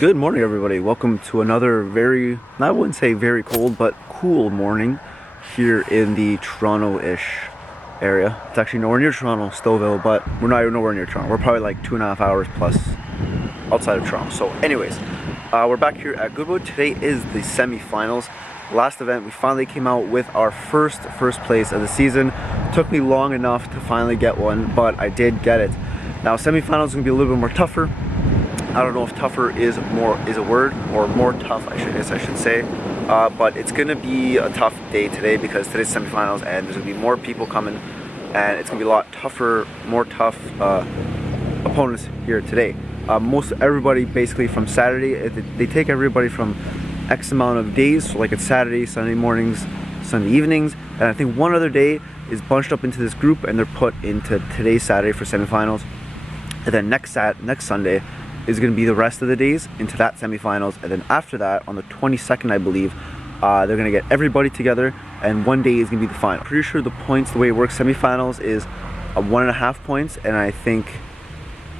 Good morning, everybody. Welcome to another I wouldn't say very cold, but cool morning here in the Toronto-ish area. It's actually nowhere near Toronto, Stouffville, but we're not even nowhere near Toronto. We're probably like 2.5 hours plus outside of Toronto. So anyways, we're back here at GoodWood. Today is the semi-finals. Last event, we finally came out with our first place of the season. Took me long enough to finally get one, but I did get it. Now, semi-finals is gonna be a little bit more tougher. I don't know if tougher is a word, or more tough, I should say. But it's gonna be a tough day today because today's semifinals and there's gonna be more people coming, and it's gonna be a lot tougher, more tough opponents here today. Most everybody basically from Saturday, they take everybody from X amount of days, so like it's Saturday, Sunday mornings, Sunday evenings, and I think one other day is bunched up into this group and they're put into today's Saturday for semifinals, and then next Sunday is going to be the rest of the days into that semifinals, and then after that, on the 22nd, I believe, they're going to get everybody together, and one day is going to be the final. Pretty sure the points, the way it works, semifinals is 1.5 points, and I think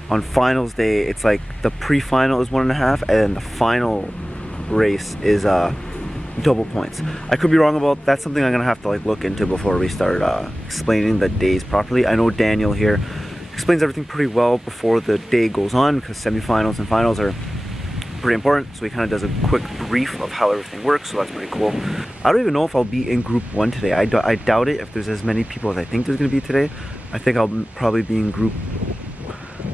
on finals day, it's like the pre-final is 1.5, and then the final race is double points. I could be wrong about that. That's something I'm going to have to like look into before we start explaining the days properly. I know Daniel here explains everything pretty well before the day goes on, because semifinals and finals are pretty important, so he kind of does a quick brief of how everything works, so that's pretty cool. I don't even know if I'll be in group 1 today. I doubt it if there's as many people as I think there's going to be today. I think I'll probably be in group,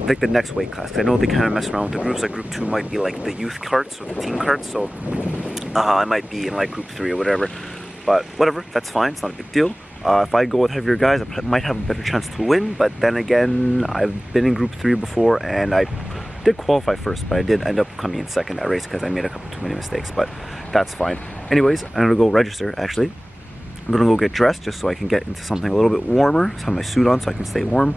like the next weight class, 'cause I know they kind of mess around with the groups. Like group 2 might be like the youth carts or the team carts, so I might be in like group 3 or whatever, but whatever, that's fine, it's not a big deal. If I go with heavier guys, I might have a better chance to win, but then again, I've been in group 3 before and I did qualify first, but I did end up coming in second that race because I made a couple too many mistakes, but that's fine. Anyways, I'm gonna go register actually. I'm gonna go get dressed just so I can get into something a little bit warmer, so I have my suit on so I can stay warm,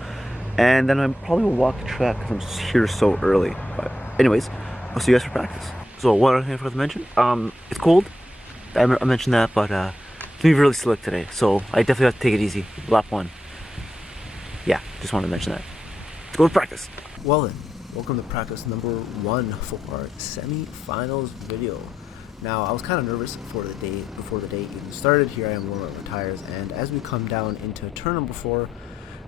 and then I'm probably gonna walk the track because I'm just here so early. But anyways, I'll see you guys for practice. So one other thing I forgot to mention, it's cold. I mentioned that, but it's gonna be really slick today, so I definitely have to take it easy. Lap 1. Yeah, just wanted to mention that. Let's go to practice. Well then, welcome to practice number 1 for our semi-finals video. Now, I was kind of nervous before the day even started. Here I am warming up my tires, and as we come down into turn number 4,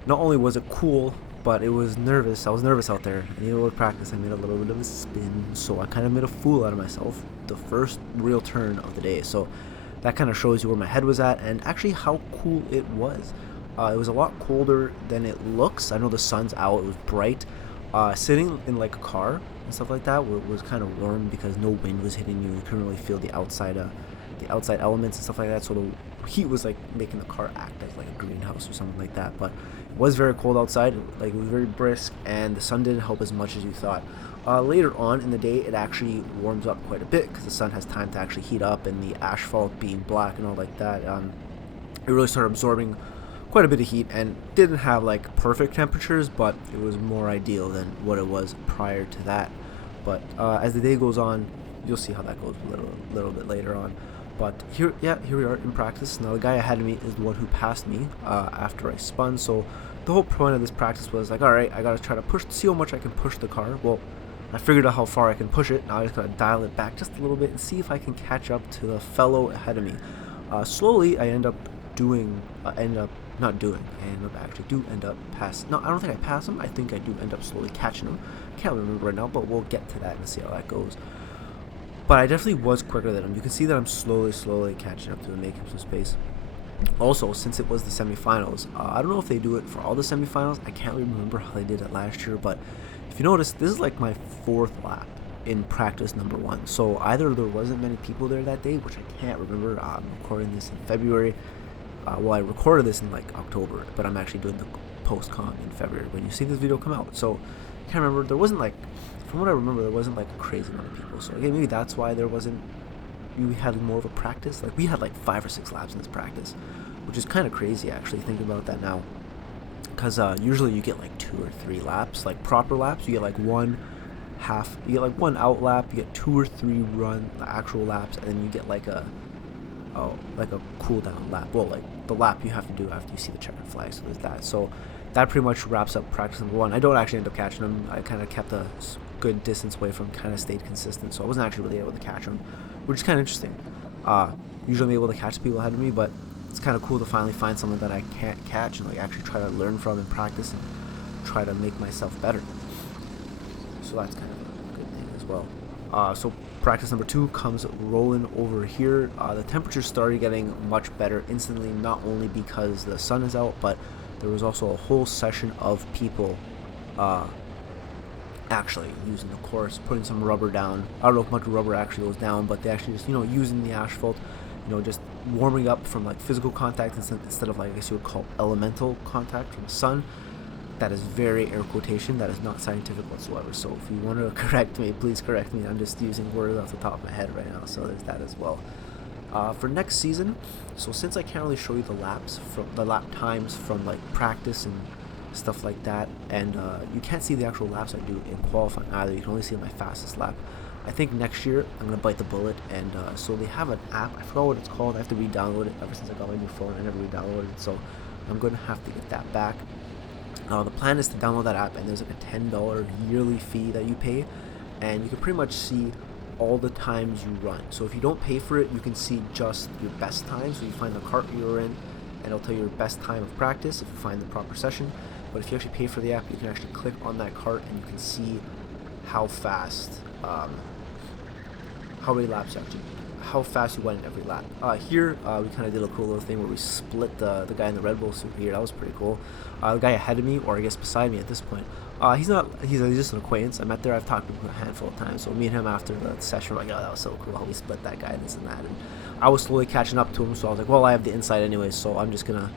not only was it cool, but it was nervous. I was nervous out there. And you know, with practice, I made a little bit of a spin, so I kind of made a fool out of myself the first real turn of the day. So that kind of shows you where my head was at and actually how cool it was. It was a lot colder than it looks. I know the sun's out, it was bright. Sitting in like a car and stuff like that was kind of warm because no wind was hitting you. You couldn't really feel the outside elements and stuff like that. So the heat was like making the car act as like a greenhouse or something like that. But it was very cold outside. Like it was very brisk, and the sun didn't help as much as you thought. Later on in the day, it actually warms up quite a bit because the sun has time to actually heat up, and the asphalt being black and all like that, it really started absorbing quite a bit of heat and didn't have like perfect temperatures, but it was more ideal than what it was prior to that. But as the day goes on, you'll see how that goes a little bit later on. But here we are in practice. Now the guy ahead of me is the one who passed me after I spun, so the whole point of this practice was like, alright, I gotta try to see how much I can push the car. Well, I figured out how far I can push it. Now I just gotta dial it back just a little bit and see if I can catch up to the fellow ahead of me. Slowly, I end up passing. No, I don't think I pass him. I think I do end up slowly catching him. Can't remember right now, but we'll get to that and see how that goes. But I definitely was quicker than him. You can see that I'm slowly catching up to him, making some space. Also, since it was the semifinals, I don't know if they do it for all the semifinals. I can't really remember how they did it last year, but if you notice, this is like my 4th lap in practice number 1. So either there wasn't many people there that day, which I can't remember. I'm recording this in February. Well, I recorded this in like October, but I'm actually doing the post-con in February when you see this video come out. So I can't remember. There wasn't like, from what I remember, there wasn't like a crazy amount of people. So again, maybe that's why we had more of a practice. Like we had like 5 or 6 laps in this practice, which is kind of crazy actually thinking about that now. Because usually you get like 2 or 3 laps, like proper laps. You get like one out lap, you get 2 or 3 actual laps, and then you get like a cool down lap. Well, like the lap you have to do after you see the checkered flag. So there's that. So that pretty much wraps up practice number 1. I don't actually end up catching him. I kind of kept a good distance away from, kind of stayed consistent. So I wasn't actually really able to catch them, which is kind of interesting. Usually I'm able to catch people ahead of me, but it's kind of cool to finally find someone that I can't catch and like actually try to learn from and practice and try to make myself better. So that's kind of a good thing as well. So practice number 2 comes rolling over here. The temperature started getting much better instantly, not only because the sun is out, but there was also a whole session of people actually using the course, putting some rubber down. I don't know if much rubber actually goes down, but they actually just, using the asphalt, just warming up from like physical contact instead of like, I guess you would call elemental contact from the sun. That is very air quotation. That is not scientific whatsoever. So if you want to correct me, please correct me. I'm just using words off the top of my head right now. So there's that as well. For next season, so since I can't really show you the lap times from like practice and stuff like that, and you can't see the actual laps I do in qualifying either. You can only see my fastest lap. I think next year I'm gonna bite the bullet, and so they have an app. I forgot what it's called. I have to re-download it. Ever since I got my new phone, I never re-downloaded it. So I'm gonna have to get that back. The plan is to download that app, and there's like a $10 yearly fee that you pay, and you can pretty much see all the times you run. So if you don't pay for it, you can see just your best time. So you find the cart you're in, and it'll tell you your best time of practice if you find the proper session. But if you actually pay for the app, you can actually click on that cart and you can see how fast, how many laps actually, how fast you went in every lap. Here, we kind of did a cool little thing where we split the guy in the Red Bull suit here. That was pretty cool. The guy ahead of me, or I guess beside me at this point, he's just an acquaintance. I met there. I've talked to him a handful of times. So me and him after the session, we're like, oh, that was so cool how we split that guy, this and that. And I was slowly catching up to him, so I was like, well, I have the inside anyway, so I'm just gonna,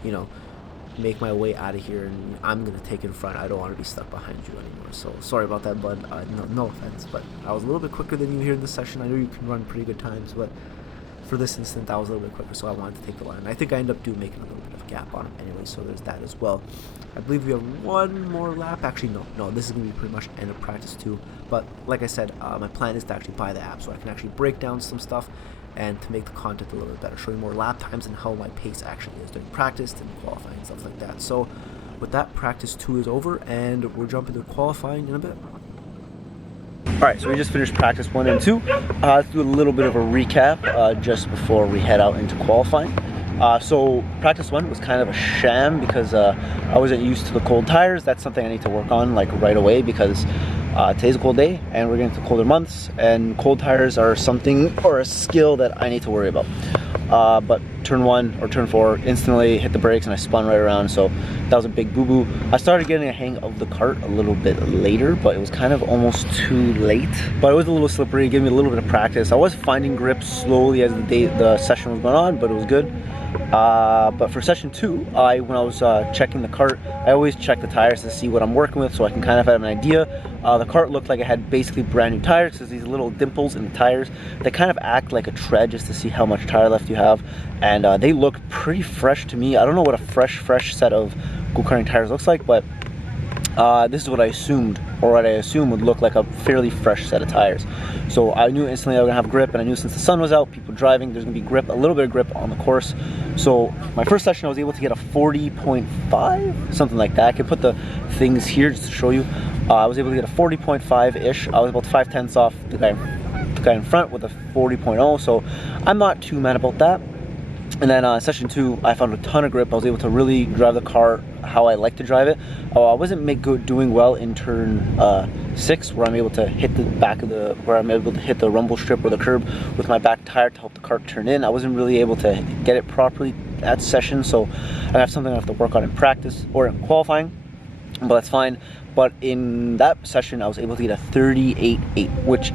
make my way out of here, and I'm gonna take in front. I don't want to be stuck behind you anymore. So sorry about that, bud. No offense, but I was a little bit quicker than you here in this session. I know you can run pretty good times, but for this instant, I was a little bit quicker, so I wanted to take the line. I think I ended up making a little bit of a gap on him anyway, so there's that as well. I believe we have one more lap. Actually, no, this is going to be pretty much end of practice too. But like I said, my plan is to actually buy the app so I can actually break down some stuff and to make the content a little bit better, show you more lap times and how my pace actually is during practice and qualifying and stuff like that. So with that, practice 2 is over, and we're jumping to qualifying in a bit. Alright, so we just finished practice 1 and 2. Let's do a little bit of a recap just before we head out into qualifying. So practice 1 was kind of a sham because I wasn't used to the cold tires. That's something I need to work on like right away, because today's a cold day and we're getting to colder months, and cold tires are something, or a skill that I need to worry about. But turn 1 or turn 4, instantly hit the brakes and I spun right around, so that was a big boo-boo. I started getting a hang of the cart a little bit later, but it was kind of almost too late. But it was a little slippery, it gave me a little bit of practice. I was finding grip slowly as the session was going on, but it was good. But for session 2, when I was checking the cart, I always check the tires to see what I'm working with, so I can kind of have an idea. The cart looked like it had basically brand new tires, because these little dimples in the tires, they kind of act like a tread just to see how much tire left you have, and they look pretty fresh to me. I don't know what a fresh set of go-karting tires looks like, but this is what I assumed, or what I assume would look like a fairly fresh set of tires. So I knew instantly I was gonna have grip, and I knew since the sun was out, people driving, there's gonna be grip, a little bit of grip on the course. So my first session, I was able to get a 40.5, something like that. I can put the things here just to show you. I was able to get a 40.5-ish. I was about 5/10 off the guy in front with a 40.0, so I'm not too mad about that. And then session 2, I found a ton of grip. I was able to really drive the car how I like to drive it. I wasn't doing well in turn 6, where I'm able to hit the back of where I'm able to hit the rumble strip or the curb with my back tire to help the cart turn in. I wasn't really able to get it properly at session, so I have something I have to work on in practice or in qualifying, but that's fine. But in that session, I was able to get a 38.8, which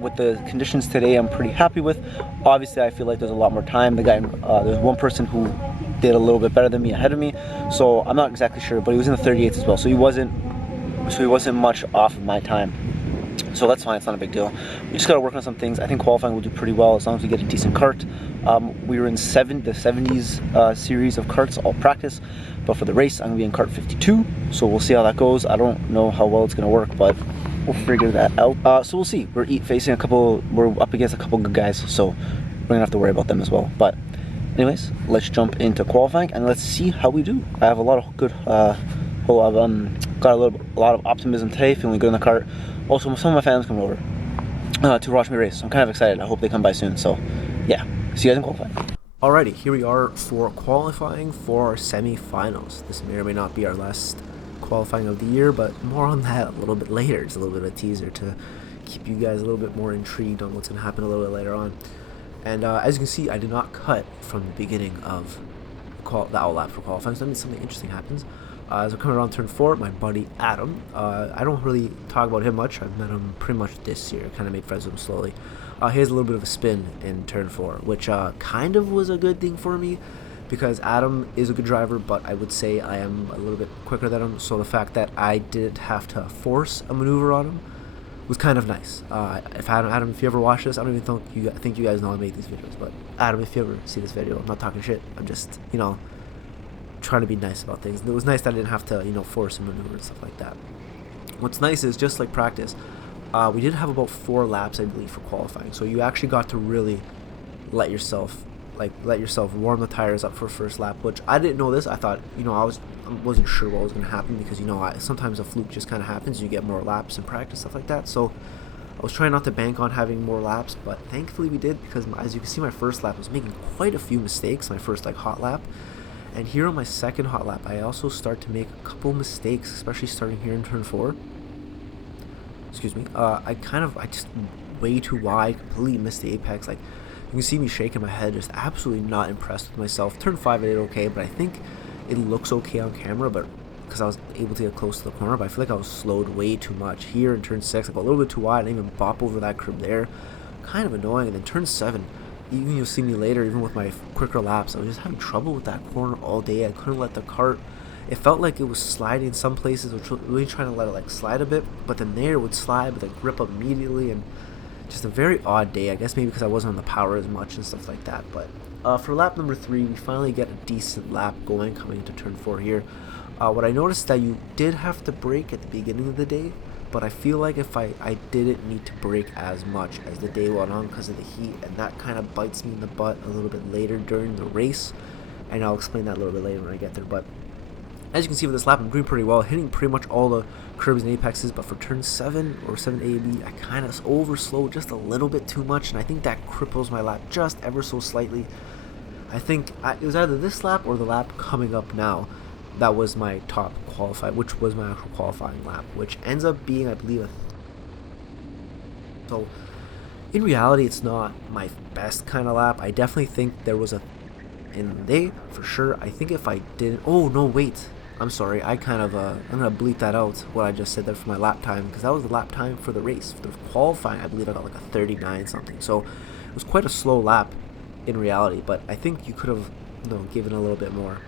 with the conditions today, I'm pretty happy with. Obviously, I feel like there's a lot more time. There's one person who did a little bit better than me ahead of me, so I'm not exactly sure, but he was in the 38s as well, so he wasn't much off of my time. So that's fine, it's not a big deal. We just gotta work on some things. I think qualifying will do pretty well as long as we get a decent cart. We were in the 70s series of carts all practice, but for the race I'm gonna be in cart 52, so we'll see how that goes. I don't know how well it's gonna work, but we'll figure that out. So we'll see. We're up against a couple good guys, so we're gonna have to worry about them as well. But anyways, let's jump into qualifying and let's see how we do. I have a lot of good got a lot of optimism today, feeling good in the cart. Also, some of my fans come over to watch me race. So I'm kind of excited. I hope they come by soon. So, yeah, see you guys in qualifying. Alrighty, here we are for qualifying for our semi-finals. This may or may not be our last qualifying of the year, but more on that a little bit later. Just a little bit of a teaser to keep you guys a little bit more intrigued on what's going to happen a little bit later on. And as you can see, I did not cut from the beginning of the outlap for qualifying, so that means something interesting happens. As we're coming around turn 4, my buddy Adam, I don't really talk about him much. I've met him pretty much this year, kind of made friends with him slowly. He has a little bit of a spin in turn 4, which kind of was a good thing for me, because Adam is a good driver, but I would say I am a little bit quicker than him, so the fact that I didn't have to force a maneuver on him was kind of nice. If Adam, if you ever watch this, I don't even think you guys know I make these videos, but Adam, if you ever see this video, I'm not talking shit, I'm just, you know, trying to be nice about things. It was nice that I didn't have to, you know, force a maneuver and stuff like that. What's nice is, just like practice, we did have about 4 laps, I believe, for qualifying, so you actually got to really let yourself warm the tires up for first lap, which I didn't know this. I thought, you know, I wasn't sure what was going to happen, because, you know, sometimes a fluke just kind of happens. You get more laps in practice, stuff like that, so I was trying not to bank on having more laps, but thankfully we did, because as you can see, my first lap was making quite a few mistakes, my first like hot lap. And here on my second hot lap, I also start to make a couple mistakes, especially starting here in turn 4. Excuse me. I just way too wide, completely missed the apex. Like, you can see me shaking my head, just absolutely not impressed with myself. Turn 5 I did okay, but I think it looks okay on camera, but because I was able to get close to the corner, but I feel like I was slowed way too much. Here in turn 6, I got a little bit too wide, I didn't even bop over that curb there. Kind of annoying. And then turn 7, even you'll see me later, even with my quicker laps, I was just having trouble with that corner all day. I couldn't let the cart, it felt like it was sliding in some places, which was really trying to let it like slide a bit, but then there it would slide but then grip up immediately, and just a very odd day. I guess maybe because I wasn't on the power as much and stuff like that. But for lap number 3, we finally get a decent lap going coming into turn 4 here. What I noticed that you did have to brake at the beginning of the day, but I feel like if I didn't need to brake as much as the day went on because of the heat, and that kind of bites me in the butt a little bit later during the race, and I'll explain that a little bit later when I get there. But as you can see with this lap, I'm doing pretty well, hitting pretty much all the curbs and apexes, but for turn 7 or 7A, B, I kind of overslowed just a little bit too much, and I think that cripples my lap just ever so slightly. I think it was either this lap or the lap coming up now that was my top qualified, which was my actual qualifying lap, which ends up being, I believe, so in reality it's not my best kind of lap. I definitely think there was in the day for sure. I think if I didn't, oh no, wait, I'm sorry, I'm gonna bleep that out, what I just said there for my lap time, because that was the lap time for the race. For the qualifying, I believe I got like a 39 something, so it was quite a slow lap in reality, but I think you could have, you know, given a little bit more,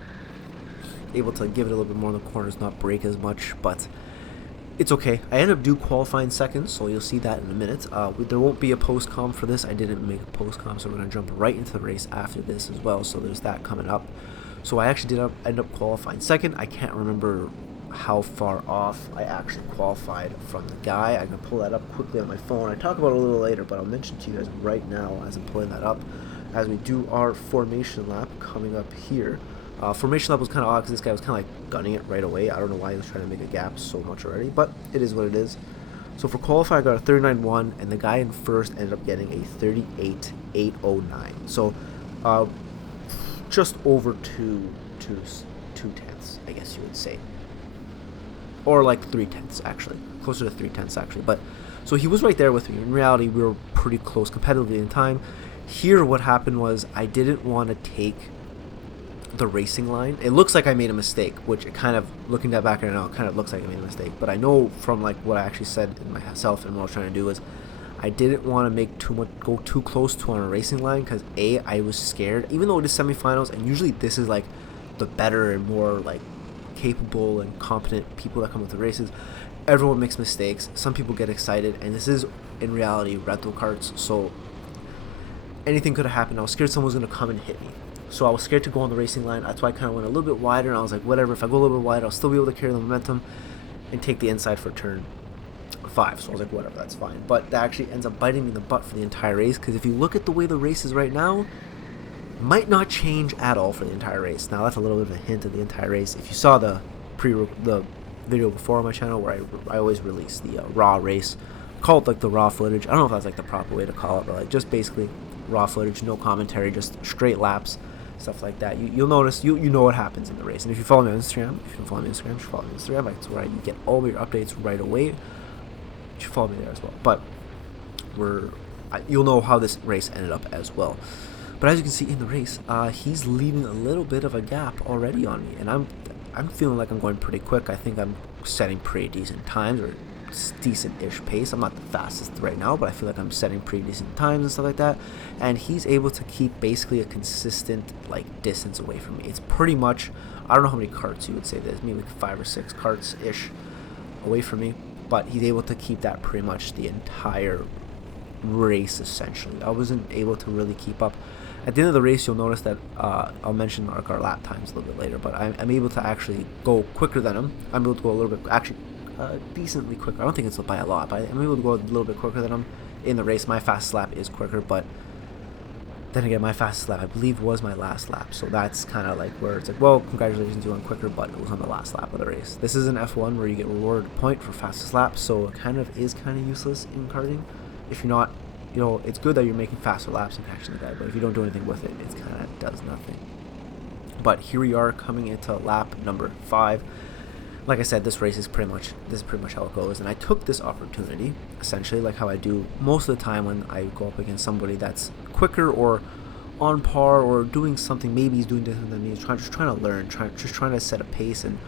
able to give it a little bit more in the corners, not brake as much, but it's okay. I ended up qualifying second, so you'll see that in a minute. There won't be a post-com for this. I didn't make a post-com, so we're going to jump right into the race after this as well, so there's that coming up. So I actually did end up qualifying second. I can't remember how far off I actually qualified from the guy. I'm going to pull that up quickly on my phone. I talk about it a little later, but I'll mention to you guys right now as I'm pulling that up, as we do our formation lap coming up here. Formation lap was kind of odd because this guy was kind of like gunning it right away. I don't know why he was trying to make a gap so much already, but it is what it is. So for qualify, I got a 39.1, and the guy in first ended up getting a 38.809. So just over two tenths, I guess you would say, or like 3/10 actually, closer to 3/10 actually. But so he was right there with me. In reality, we were pretty close competitively in time. Here, what happened was I didn't want to take the racing line. It looks like I made a mistake, which it kind of, looking back right now, it kind of looks like I made a mistake, but I know from like what I actually said in myself and what I was trying to do is I didn't want to go too close to on a racing line, because I was scared, even though it is semifinals, and usually this is like the better and more like capable and competent people that come with the races. Everyone makes mistakes, some people get excited, and this is in reality rental carts, so anything could have happened. I was scared someone was going to come and hit me. So I was scared to go on the racing line. That's why I kind of went a little bit wider, and I was like, whatever, if I go a little bit wide, I'll still be able to carry the momentum and take the inside for turn 5. So I was like, whatever, that's fine. But that actually ends up biting me in the butt for the entire race, because if you look at the way the race is right now, it might not change at all for the entire race. Now that's a little bit of a hint of the entire race. If you saw the video before on my channel where I always release the raw race, call it like the raw footage. I don't know if that's like the proper way to call it, but like just basically raw footage, no commentary, just straight laps, stuff like that. You'll notice, you know what happens in the race. And if you follow me on Instagram, you should follow me on Instagram. That's where you get all your updates right away. You should follow me there as well. But you'll know how this race ended up as well. But as you can see in the race, he's leaving a little bit of a gap already on me, and I'm feeling like I'm going pretty quick. I think I'm setting pretty decent times, or decent-ish pace. I'm not the fastest right now, but I feel like I'm setting pretty decent times and stuff like that. And he's able to keep basically a consistent like distance away from me. It's pretty much, I don't know how many carts you would say there's, maybe like 5 or 6 carts-ish away from me, but he's able to keep that pretty much the entire race essentially. I wasn't able to really keep up. At the end of the race, you'll notice that I'll mention our lap times a little bit later, but I'm able to actually go quicker than him. I'm able to go a little bit, actually decently quicker. I don't think it's by a lot, but I'm able to go a little bit quicker than him in the race. My fastest lap is quicker, but then again, my fastest lap, I believe, was my last lap. So that's kind of like where it's like, well, congratulations, you went quicker, but it was on the last lap of the race. This is an F1 where you get rewarded a point for fastest lap, so it kind of is kind of useless in karting if you're not, you know, it's good that you're making faster laps and catching the guy, but if you don't do anything with it, it kind of does nothing. But here we are coming into lap number 5. Like I said, this is pretty much how it goes, and I took this opportunity, essentially, like how I do most of the time when I go up against somebody that's quicker or on par or doing something. Maybe he's doing different than me. He's just trying to learn, trying to set a pace and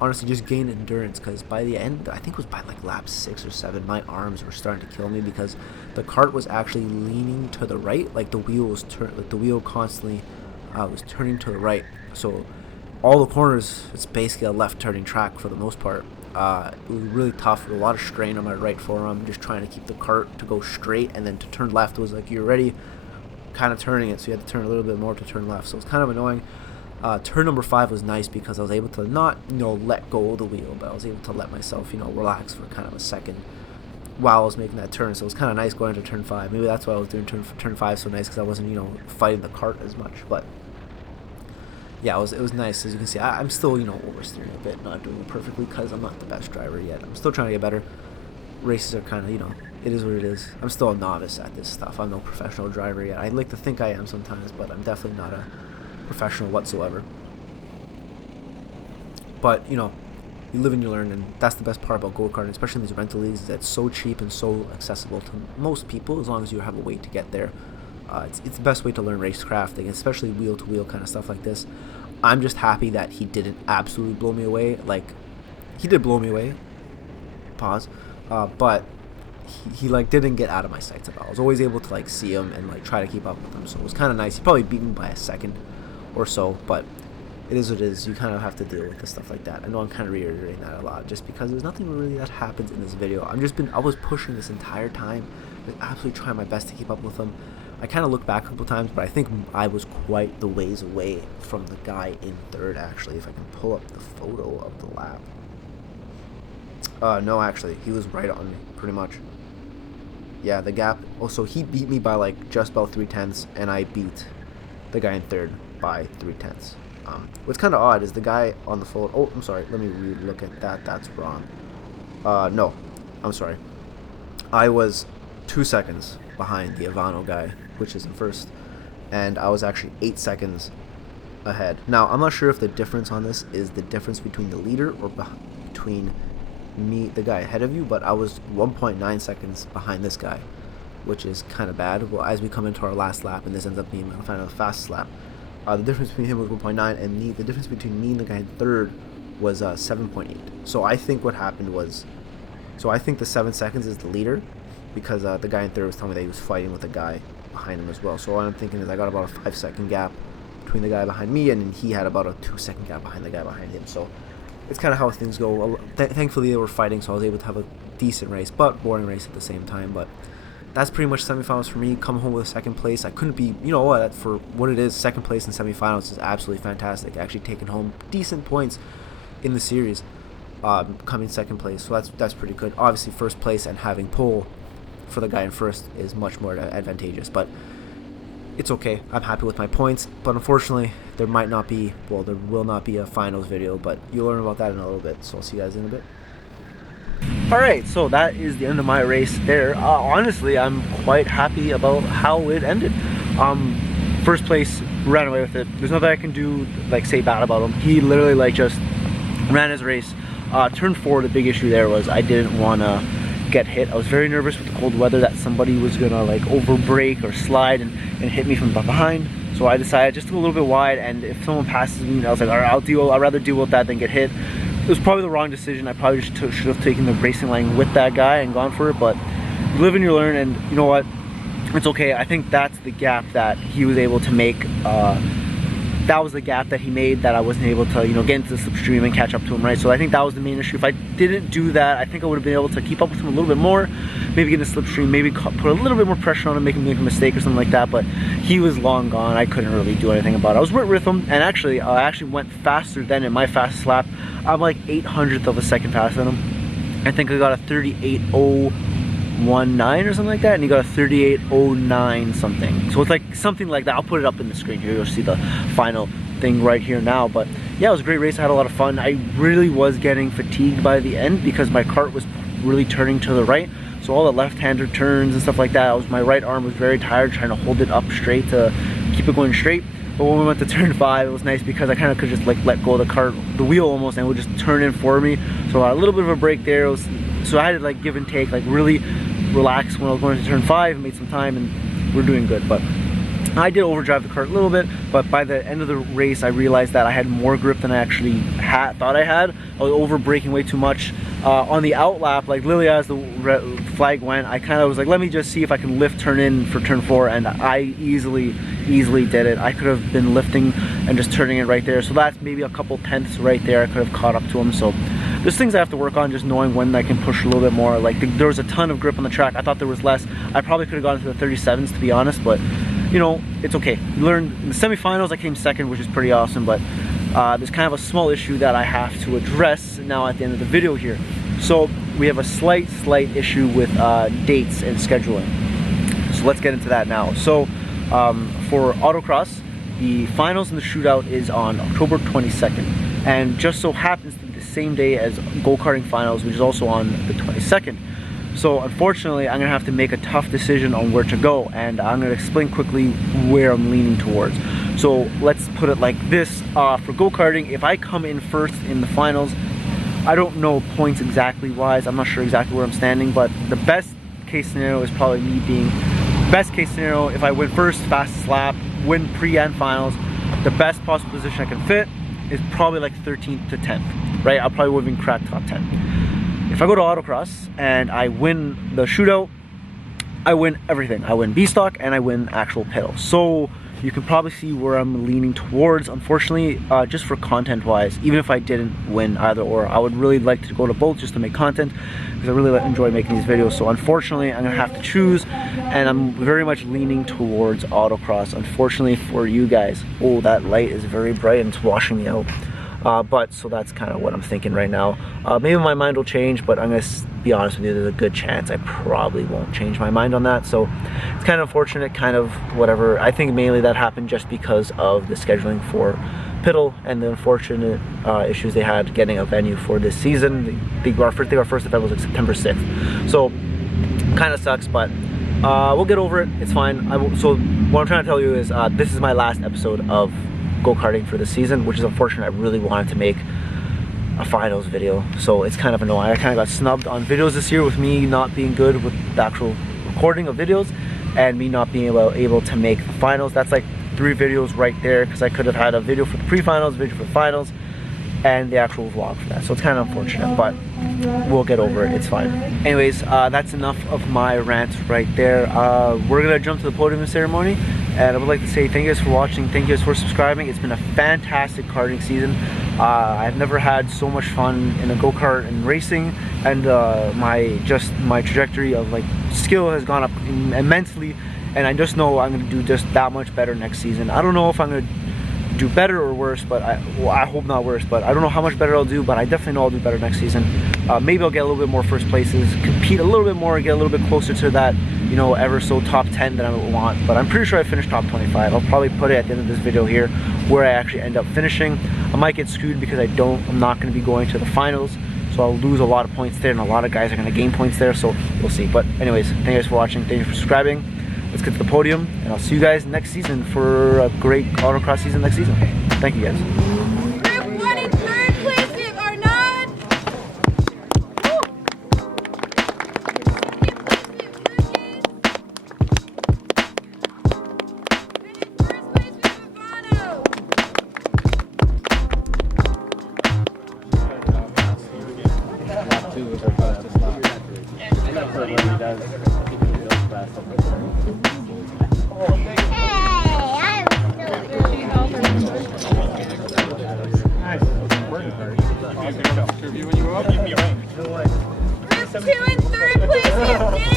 honestly just gain endurance, because by the end, I think it was by like lap 6 or 7, my arms were starting to kill me because the cart was actually leaning to the right, like the wheel was the wheel constantly was turning to the right. So all the corners, it's basically a left turning track for the most part. It was really tough, a lot of strain on my right forearm, just trying to keep the cart to go straight, and then to turn left was like you're already kind of turning it, so you had to turn a little bit more to turn left, so it's kind of annoying. Turn number 5 was nice because I was able to not, let go of the wheel, but I was able to let myself, relax for kind of a second while I was making that turn. So it was kind of nice going to turn 5. Maybe that's why I was doing turn 5 so nice, because I wasn't, fighting the cart as much. But yeah, it was nice. As you can see, I'm still, oversteering a bit, not doing it perfectly because I'm not the best driver yet. I'm still trying to get better. Races are kind of, it is what it is. I'm still a novice at this stuff. I'm no professional driver yet. I'd like to think I am sometimes, but I'm definitely not a professional whatsoever. But you live and you learn, and that's the best part about go-karting, especially in these rental leagues, is that it's so cheap and so accessible to most people as long as you have a way to get there. It's the best way to learn racecrafting, especially wheel-to-wheel kind of stuff like this. I'm just happy that he didn't absolutely blow me away. Like, he did blow me away, pause, but he didn't get out of my sights at all. I was always able to see him and try to keep up with him, so it was kind of nice. He probably beat me by a second or so, but it is what it is. You kind of have to deal with stuff like that. I know I'm kind of reiterating that a lot just because there's nothing really that happens in this video. I was pushing this entire time, absolutely trying my best to keep up with him. I kind of look back a couple times, but I think I was quite the ways away from the guy in third, actually, if I can pull up the photo of the lap. No, actually, he was right on me, pretty much. Yeah, the gap. Also, he beat me by just about 3/10, and I beat the guy in third by 3/10. What's kind of odd is the guy on the photo. Oh, I'm sorry. Let me look at that. That's wrong. No, I'm sorry. I was 2 seconds behind the Ivano guy, which is in first, and I was actually 8 seconds ahead. Now, I'm not sure if the difference on this is the difference between the leader or between me, the guy ahead of you, but I was 1.9 seconds behind this guy, which is kind of bad. Well, as we come into our last lap, and this ends up being kind of the fastest lap, the difference between him was 1.9, and me, the difference between me and the guy in third was 7.8. So I think what happened was, I think the 7 seconds is the leader, because the guy in third was telling me that he was fighting with a guy behind him as well. So what I'm thinking is I got about a 5-second gap between the guy behind me, and he had about a 2-second gap behind the guy behind him. So it's kind of how things go. Thankfully, they were fighting, so I was able to have a decent race, but boring race at the same time. But that's pretty much semifinals for me. Come home with a second place. I couldn't be, for what it is, second place in semifinals is absolutely fantastic. Actually taking home decent points in the series, coming second place. So that's pretty good. Obviously, first place and having pole for the guy in first is much more advantageous. But it's okay. I'm happy with my points, but unfortunately, there will not be a finals video, but you'll learn about that in a little bit. So I'll see you guys in a bit. Alright, so that is the end of my race there. Honestly, I'm quite happy about how it ended. First place, ran away with it. There's nothing I can do, like, say bad about him. He literally, like, just ran his race. Turn 4, the big issue there was I didn't want to get hit. I was very nervous with the cold weather that somebody was gonna, like, over brake or slide and hit me from behind. So I decided just to go a little bit wide, and if someone passes me, I was like, all right, I'd rather deal with that than get hit. It was probably the wrong decision. I probably just should have taken the racing line with that guy and gone for it, but you live and you learn, and you know what? It's okay. I think that's the gap that he was able to make. That was the gap that he made that I wasn't able to, you know, get into the slipstream and catch up to him, right? So I think that was the main issue. If I didn't do that, I think I would have been able to keep up with him a little bit more, maybe get in the slipstream, maybe put a little bit more pressure on him, make him make a mistake or something like that, but he was long gone. I couldn't really do anything about it. I was right with him, and actually, I actually went faster than in my fastest lap. I'm like 800th of a second faster than him. I think I got a 38.019 or something like that, and he got a 38.09 something. So it's like something like that. I'll put it up in the screen here. You'll see the final thing right here now. But yeah, it was a great race. I had a lot of fun. I really was getting fatigued by the end because my kart was really turning to the right. So all the left-hander turns and stuff like that, my right arm was very tired trying to hold it up straight to keep it going straight. But when we went to turn 5, it was nice because I kind of could just, like, let go of the wheel almost, and it would just turn in for me. So a little bit of a break there. So I had to, like, give and take, like, really relax when I was going to turn 5, made some time, and we're doing good. But I did overdrive the kart a little bit, but by the end of the race I realized that I had more grip than I actually thought I had. I was over braking way too much. On the out lap, like literally as the flag went, I kind of was like, let me just see if I can lift turn in for turn 4, and I easily did it. I could have been lifting and just turning it right there. So that's maybe a couple tenths right there. I could have caught up to him. So there's things I have to work on, just knowing when I can push a little bit more. Like there was a ton of grip on the track. I thought there was less. I probably could have gone to the 37s to be honest, but you know, it's okay. You learn in the semifinals I came second, which is pretty awesome, but there's kind of a small issue that I have to address now at the end of the video here. So we have a slight issue with dates and scheduling. So let's get into that now. So for autocross, the finals and the shootout is on October 22nd, and just so happens to be the same day as go-karting finals, which is also on the 22nd. So unfortunately, I'm gonna have to make a tough decision on where to go, and I'm gonna explain quickly where I'm leaning towards. So let's put it like this. For go-karting, if I come in first in the finals, I don't know points exactly wise, I'm not sure exactly where I'm standing, but the best case scenario is probably me being, best case scenario, if I win first, fastest lap, win pre and finals, the best possible position I can fit is probably like 13th to 10th, right? I'll probably wouldn't even crack top 10. If I go to autocross and I win the shootout, I win everything. I win B-stock and I win actual pedal. So you can probably see where I'm leaning towards, unfortunately, just for content wise. Even if I didn't win either or, I would really like to go to both just to make content, because I really enjoy making these videos. So unfortunately, I'm gonna have to choose, and I'm very much leaning towards autocross, unfortunately for you guys. Oh, that light is very bright and it's washing me out. But so that's kind of what I'm thinking right now. Maybe my mind will change, but I'm gonna be honest with you, there's a good chance I probably won't change my mind on that. So it's kind of unfortunate, kind of whatever. I think mainly that happened just because of the scheduling for Piddle and the unfortunate issues they had getting a venue for this season. Our first event was like September 6th. So kind of sucks, but we'll get over it. It's fine. So what I'm trying to tell you is this is my last episode of go-karting for the season, which is unfortunate. I really wanted to make a finals video, so it's kind of annoying. I kind of got snubbed on videos this year with me not being good with the actual recording of videos and me not being able to make the finals. That's like 3 videos right there, because I could have had a video for the pre-finals, video for the finals, and the actual vlog for that. So it's kind of unfortunate, but we'll get over it. It's fine. Anyways, that's enough of my rant right there. We're gonna jump to the podium ceremony, and I would like to say thank you guys for watching, thank you guys for subscribing. It's been a fantastic karting season. I've never had so much fun in a go-kart and racing, and my trajectory of like skill has gone up immensely, and I just know I'm gonna do just that much better next season. I don't know if I'm gonna do better or worse, but I hope not worse, but I don't know how much better I'll do, but I definitely know I'll do better next season. Maybe I'll get a little bit more first places, compete a little bit more, and get a little bit closer to that, you know, ever so top 10 that I want. But I'm pretty sure I finished top 25. I'll probably put it at the end of this video here where I actually end up finishing. I might get screwed because I'm not going to be going to the finals, so I'll lose a lot of points there, and a lot of guys are going to gain points there, so we'll see. But anyways, thank you guys for watching, thank you for subscribing. Let's get to the podium, and I'll see you guys next season for a great autocross season next season. Thank you guys. Group 1 in 3rd place, we have Arnaud. Group 2 in 3rd place, we have